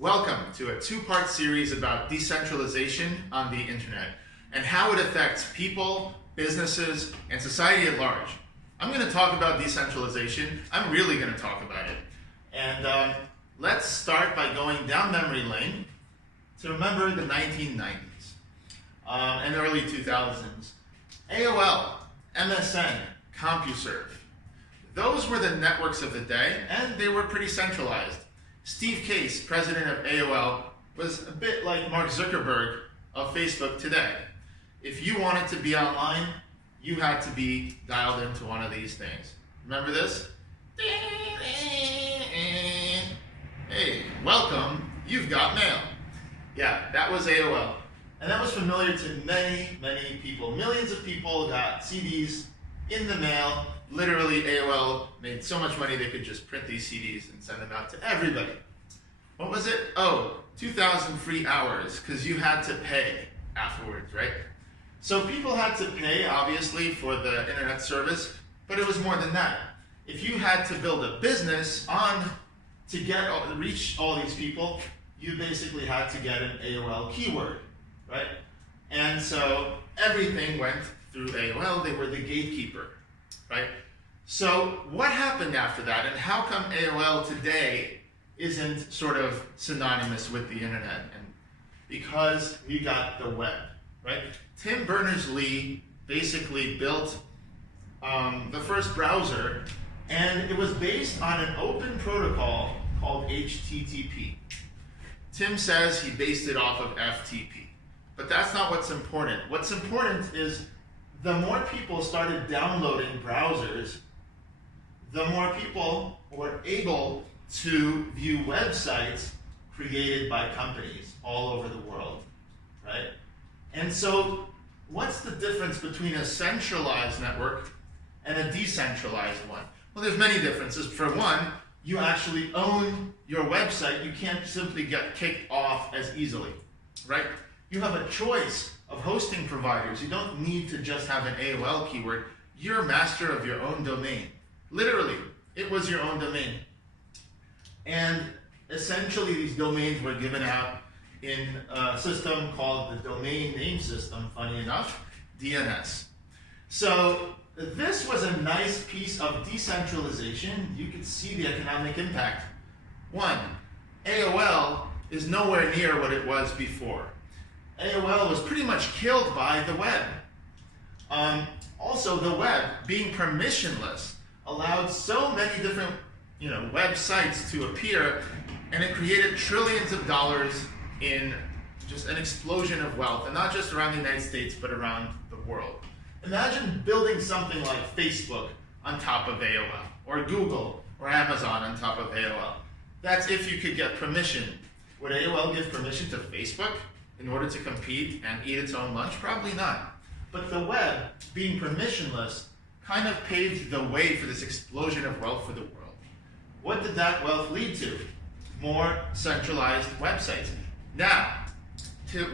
Welcome to a two-part series about decentralization on the internet and how it affects people, businesses, and society at large. I'm going to talk about decentralization. I'm really going to talk about it. And let's start by going down memory lane to remember the 1990s and early 2000s. AOL, MSN, CompuServe. Those were the networks of the day, and they were pretty centralized. Steve Case, president of AOL, was a bit like Mark Zuckerberg of Facebook today. If you wanted to be online, you had to be dialed into one of these things. Remember this? Hey, welcome, you've got mail. Yeah, that was AOL. And that was familiar to many, many people. Millions of people got CDs in the mail. Literally, AOL made so much money they could just print these CDs and send them out to everybody. What was it? Oh, 2,000 free hours, because you had to pay afterwards, right? So people had to pay, obviously, for the internet service, but it was more than that. If you had to build a business to reach all these people, you basically had to get an AOL keyword, right? And so everything went through AOL. They were the gatekeeper, right? So what happened after that, and how come AOL today isn't sort of synonymous with the internet? And because we got the web, right? Tim Berners-Lee basically built the first browser, and it was based on an open protocol called HTTP. Tim says he based it off of FTP, but that's not what's important. What's important is the more people started downloading browsers, the more people were able to view websites created by companies all over the world, right? And so what's the difference between a centralized network and a decentralized one? Well, there's many differences. For one, you actually own your website. You can't simply get kicked off as easily, right? You have a choice of hosting providers. You don't need to just have an AOL keyword. You're master of your own domain. Literally, it was your own domain. And essentially, these domains were given out in a system called the Domain Name System, funny enough, DNS. So this was a nice piece of decentralization. You could see the economic impact. One, AOL is nowhere near what it was before. AOL was pretty much killed by the web. Also, the web, being permissionless, allowed so many different websites to appear, and it created trillions of dollars in just an explosion of wealth, and not just around the United States, but around the world. Imagine building something like Facebook on top of AOL, or Google, or Amazon on top of AOL. That's if you could get permission. Would AOL give permission to Facebook in order to compete and eat its own lunch? Probably not. But the web, being permissionless, kind of paved the way for this explosion of wealth for the world. What did that wealth lead to? More centralized websites. Now,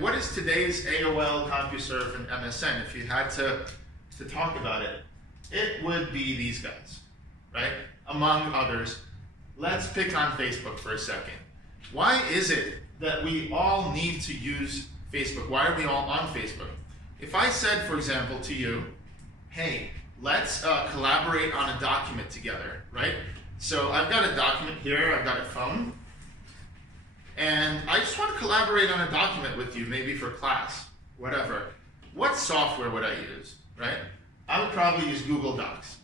what is today's AOL, CompuServe, and MSN? If you had to talk about it, it would be these guys, right? Among others. Let's pick on Facebook for a second. Why is it that we all need to use Facebook? Why are we all on Facebook? If I said, for example, to you, hey, let's collaborate on a document together, right? So I've got a document here, I've got a phone, and I just want to collaborate on a document with you, maybe for class, whatever. What software would I use, right? I would probably use Google Docs.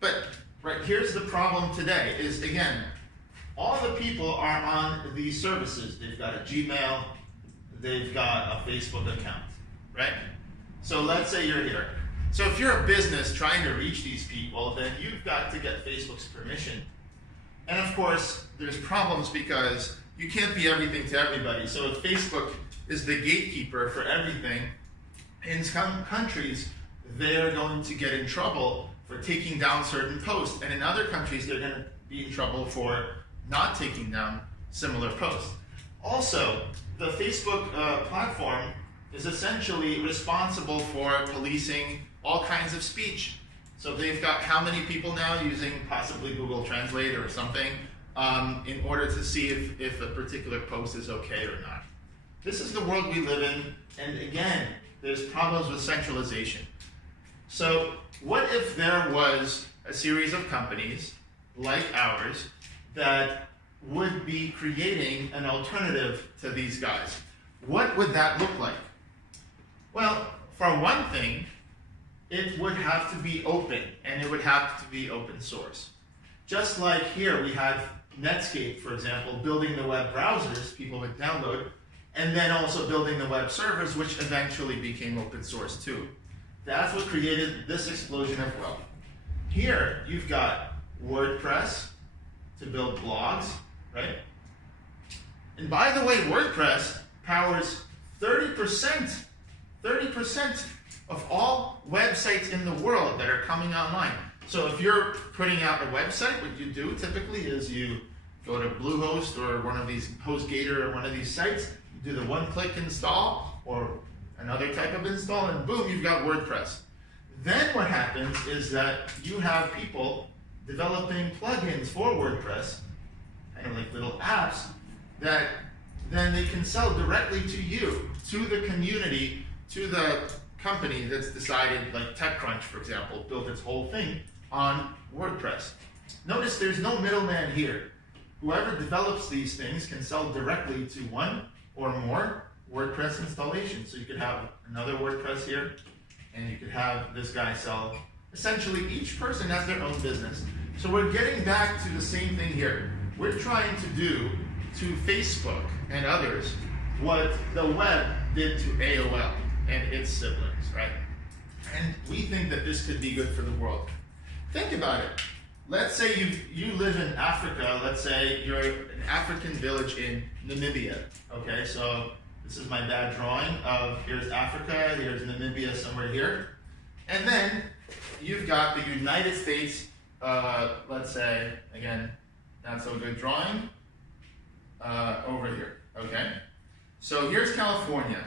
But right, here's the problem today is, again, all the people are on these services. They've got a Gmail, they've got a Facebook account, right? So let's say you're here. So if you're a business trying to reach these people, then you've got to get Facebook's permission. And of course, there's problems because you can't be everything to everybody. So if Facebook is the gatekeeper for everything, in some countries, they're going to get in trouble for taking down certain posts. And in other countries, they're going to be in trouble for not taking down similar posts. Also, the Facebook platform is essentially responsible for policing all kinds of speech. So they've got how many people now using possibly Google Translate or something in order to see if a particular post is okay or not. This is the world we live in, and again, there's problems with centralization. So what if there was a series of companies like ours that would be creating an alternative to these guys? What would that look like? Well, for one thing, it would have to be open, and it would have to be open source. Just like here we had Netscape, for example, building the web browsers people would download, and then also building the web servers, which eventually became open source too. That's what created this explosion of wealth. Here, you've got WordPress to build blogs, right? And by the way, WordPress powers 30% of all websites in the world that are coming online. So if you're putting out a website, what you do typically is you go to Bluehost or one of these, HostGator or one of these sites, you do the one-click install or another type of install, and boom, you've got WordPress. Then what happens is that you have people developing plugins for WordPress, kind of like little apps, that then they can sell directly to you, to the community, to the company that's decided, like TechCrunch, for example, built its whole thing on WordPress. Notice there's no middleman here. Whoever develops these things can sell directly to one or more WordPress installations. So you could have another WordPress here, and you could have this guy sell. Essentially, each person has their own business. So we're getting back to the same thing here. We're trying to do to Facebook and others what the web did to AOL and its siblings, right? And we think that this could be good for the world. Think about it. Let's say you live in Africa. Let's say you're an African village in Namibia. Okay, so this is my bad drawing of here's Africa, here's Namibia somewhere here. And then you've got the United States, let's say, again, not so good drawing, over here, okay? So here's California,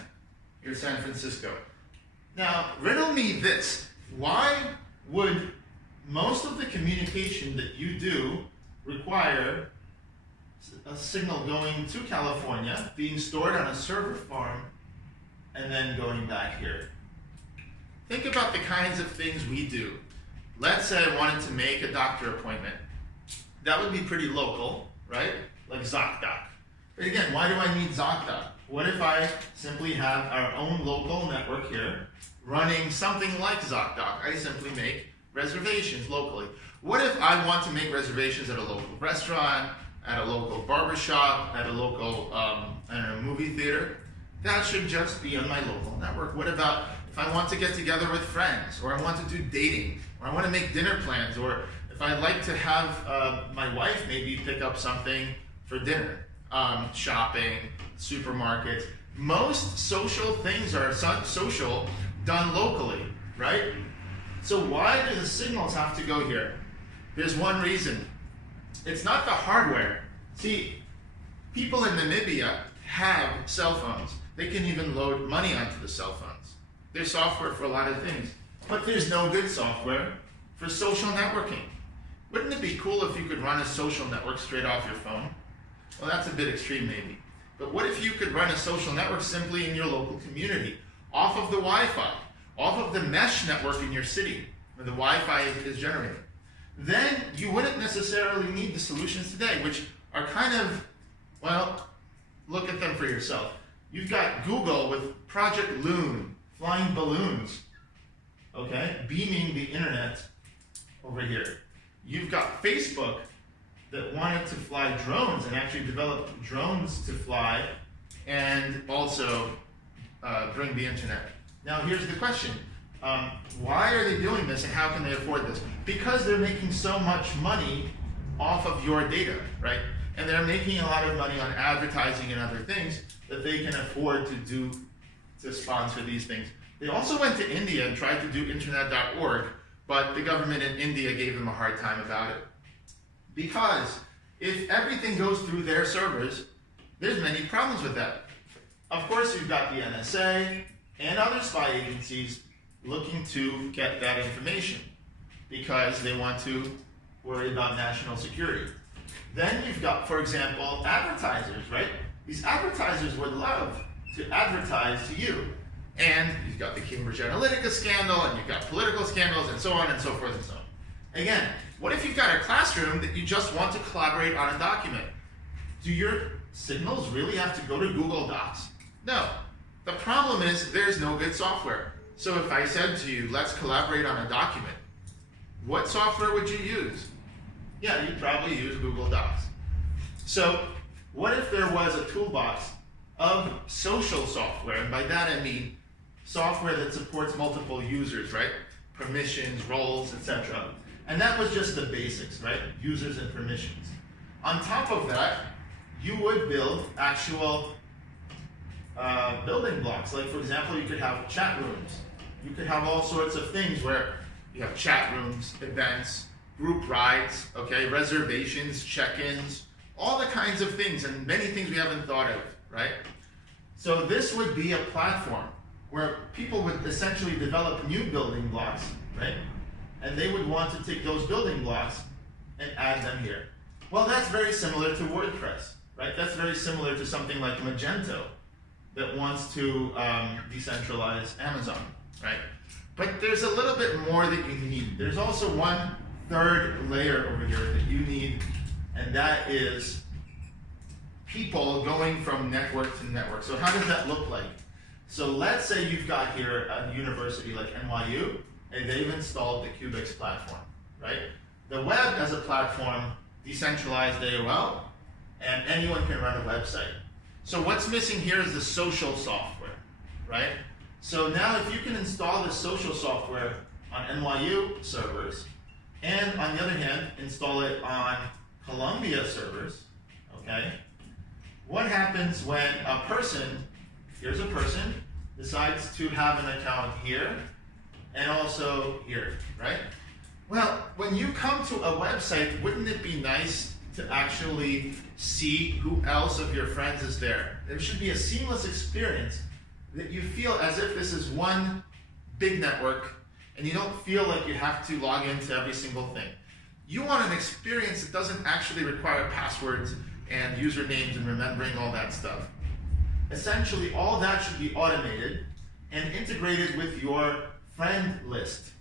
here's San Francisco. Now, riddle me this. Why would most of the communication that you do require a signal going to California, being stored on a server farm, and then going back here? Think about the kinds of things we do. Let's say I wanted to make a doctor appointment. That would be pretty local, right? Like ZocDoc. But again, why do I need ZocDoc? What if I simply have our own local network here running something like ZocDoc? I simply make reservations locally. What if I want to make reservations at a local restaurant, at a local barbershop, at a local I don't know, movie theater? That should just be on my local network. What about if I want to get together with friends, or I want to do dating, or I want to make dinner plans, or if I'd like to have my wife maybe pick up something for dinner, shopping, supermarkets. Most social things are social done locally, right? So why do the signals have to go here? There's one reason. It's not the hardware. See, people in Namibia have cell phones. They can even load money onto the cell phones. There's software for a lot of things, but there's no good software for social networking. Wouldn't it be cool if you could run a social network straight off your phone? Well, that's a bit extreme maybe. But what if you could run a social network simply in your local community, off of the Wi-Fi, off of the mesh network in your city, where the Wi-Fi is generated? Then you wouldn't necessarily need the solutions today, which are kind of, well, look at them for yourself. You've got Google with Project Loon, flying balloons, okay, beaming the internet over here. You've got Facebook that wanted to fly drones and actually develop drones to fly and also bring the internet. Now here's the question. Why are they doing this and how can they afford this? Because they're making so much money off of your data, right? And they're making a lot of money on advertising and other things that they can afford to sponsor these things. They also went to India and tried to do internet.org, but the government in India gave them a hard time about it. Because if everything goes through their servers, there's many problems with that. Of course, you've got the NSA and other spy agencies looking to get that information because they want to worry about national security. Then you've got, for example, advertisers, right? These advertisers would love to advertise to you. And you've got the Cambridge Analytica scandal, and you've got political scandals, and so on and so forth and so on. Again, what if you've got a classroom that you just want to collaborate on a document? Do your signals really have to go to Google Docs? No. The problem is there's no good software. So if I said to you, let's collaborate on a document, what software would you use? Yeah, you'd probably use Google Docs. So what if there was a toolbox of social software? And by that I mean software that supports multiple users, right? Permissions, roles, etc. And that was just the basics, right? Users and permissions. On top of that, you would build actual building blocks. Like, for example, you could have chat rooms. You could have all sorts of things where you have chat rooms, events, group rides, okay, reservations, check-ins, all the kinds of things, and many things we haven't thought of, right? So this would be a platform where people would essentially develop new building blocks, right? And they would want to take those building blocks and add them here. Well, that's very similar to WordPress, right? That's very similar to something like Magento that wants to decentralize Amazon, right? But there's a little bit more that you need. There's also one third layer over here that you need, and that is people going from network to network. So how does that look like? So let's say you've got here a university like NYU, and they've installed the Qbix platform, right? The web as a platform, decentralized AOL, and anyone can run a website. So what's missing here is the social software, right? So now if you can install this social software on NYU servers, and on the other hand, install it on Columbia servers, okay? What happens when a person, here's a person, decides to have an account here, and also here, right? Well, when you come to a website, wouldn't it be nice to actually see who else of your friends is there? There should be a seamless experience that you feel as if this is one big network and you don't feel like you have to log into every single thing. You want an experience that doesn't actually require passwords and usernames and remembering all that stuff. Essentially, all that should be automated and integrated with your friend list.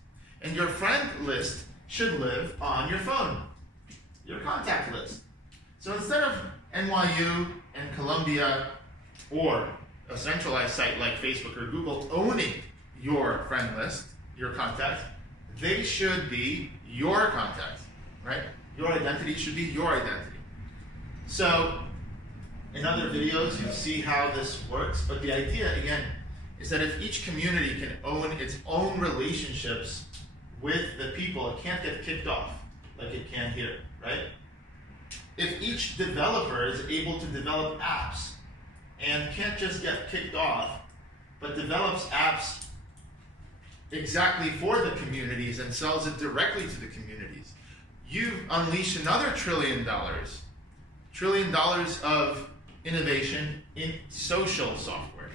And your friend list should live on your phone, your contact list. So instead of NYU and Columbia or a centralized site like Facebook or Google owning your friend list, your contacts, they should be your contacts, right? Your identity should be your identity. So in other videos, you see how this works, but the idea, again, is that if each community can own its own relationships with the people, it can't get kicked off like it can here, right? If each developer is able to develop apps and can't just get kicked off, but develops apps exactly for the communities and sells it directly to the communities, you've unleashed another $1 trillion of innovation in social software,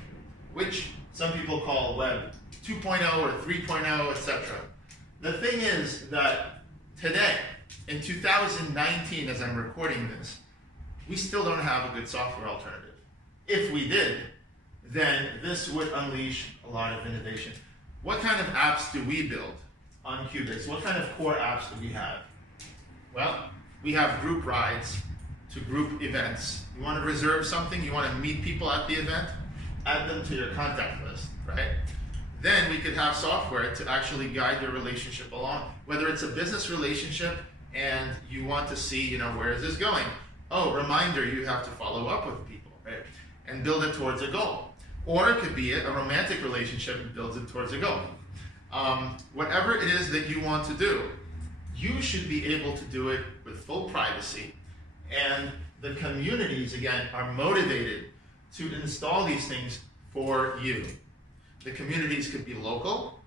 which some people call Web 2.0 or 3.0, etc. The thing is that today, in 2019, as I'm recording this, we still don't have a good software alternative. If we did, then this would unleash a lot of innovation. What kind of apps do we build on Qbix? What kind of core apps do we have? Well, we have group rides to group events. You want to reserve something, you want to meet people at the event, add them to your contact list, right? Then we could have software to actually guide your relationship along. Whether it's a business relationship and you want to see, where is this going? Oh, reminder, you have to follow up with people, right? And build it towards a goal. Or it could be a romantic relationship and builds it towards a goal. Whatever it is that you want to do, you should be able to do it with full privacy. And the communities, again, are motivated to install these things for you. The communities could be local,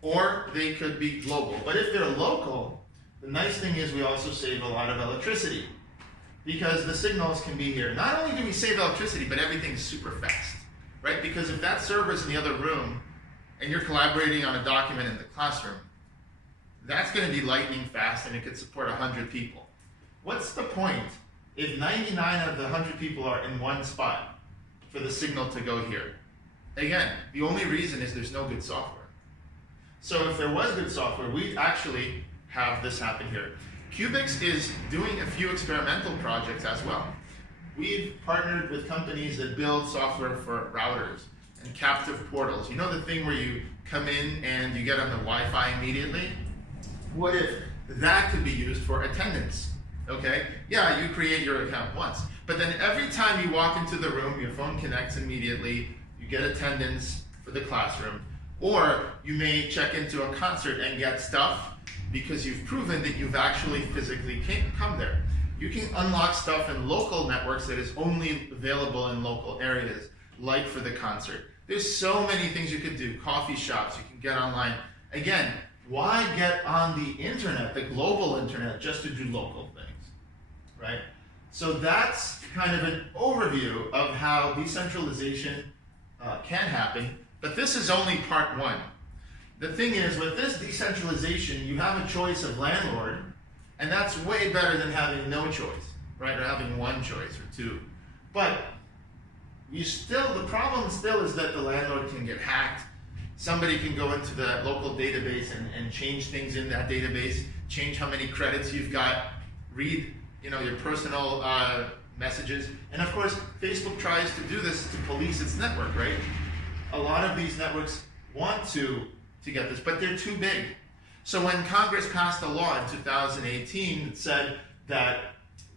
or they could be global. But if they're local, the nice thing is we also save a lot of electricity, because the signals can be here. Not only do we save electricity, but everything's super fast, right? Because if that server's in the other room, and you're collaborating on a document in the classroom, that's going to be lightning fast, and it could support 100 people. What's the point if 99 of the 100 people are in one spot for the signal to go here? Again, the only reason is there's no good software. So if there was good software, we'd actually have this happen here. Qbix is doing a few experimental projects as well. We've partnered with companies that build software for routers and captive portals. You know the thing where you come in and you get on the Wi-Fi immediately? What if that could be used for attendance? Okay, yeah, you create your account once, but then every time you walk into the room, your phone connects immediately, you get attendance for the classroom, or you may check into a concert and get stuff because you've proven that you've actually physically come there. You can unlock stuff in local networks that is only available in local areas, like for the concert. There's so many things you could do. Coffee shops, you can get online. Again, why get on the internet, the global internet, just to do local things, right? So that's kind of an overview of how decentralization can happen, but this is only part one. The thing is, with this decentralization, you have a choice of landlord, and that's way better than having no choice, right? Or having one choice or two. But the problem still is that the landlord can get hacked. Somebody can go into the local database and change things in that database, change how many credits you've got, read, your personal messages. And of course, Facebook tries to do this to police its network, right? A lot of these networks want to get this, but they're too big. So when Congress passed a law in 2018 that said that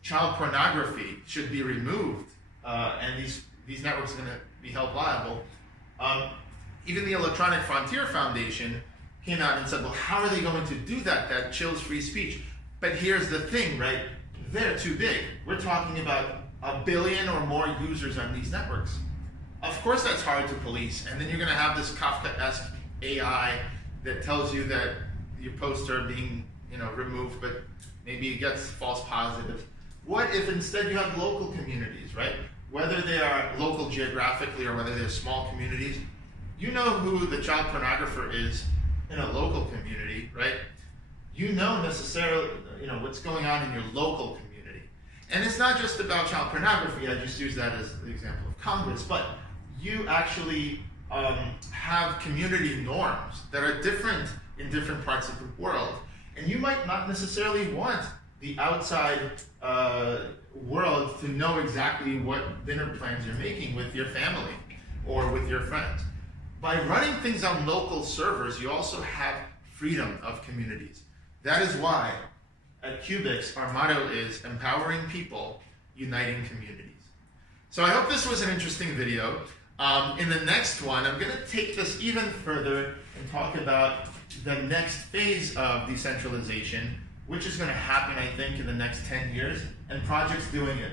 child pornography should be removed, and these networks are going to be held liable, even the Electronic Frontier Foundation came out and said, well, how are they going to do that? That chills free speech. But here's the thing, right? They're too big. We're talking about 1 billion or more users on these networks. Of course that's hard to police, and then you're going to have this Kafka-esque AI that tells you that your posts are being removed, but maybe it gets false positives. What if instead you have local communities, right? Whether they are local geographically or whether they're small communities, you know who the child pornographer is in a local community, right? You know necessarily, what's going on in your local community. And it's not just about child pornography, I just use that as the example of Congress, but you actually have community norms that are different in different parts of the world. And you might not necessarily want the outside world to know exactly what dinner plans you're making with your family or with your friends. By running things on local servers, you also have freedom of communities. That is why at Qbix, our motto is empowering people, uniting communities. So I hope this was an interesting video. In the next one, I'm going to take this even further and talk about the next phase of decentralization, which is going to happen, I think, in the next 10 years, and projects doing it.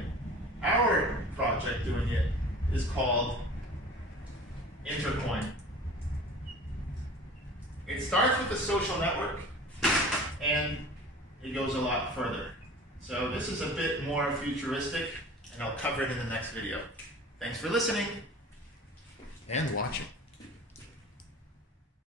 Our project doing it is called Intercoin. It starts with a social network, and it goes a lot further. So this is a bit more futuristic, and I'll cover it in the next video. Thanks for listening and watching.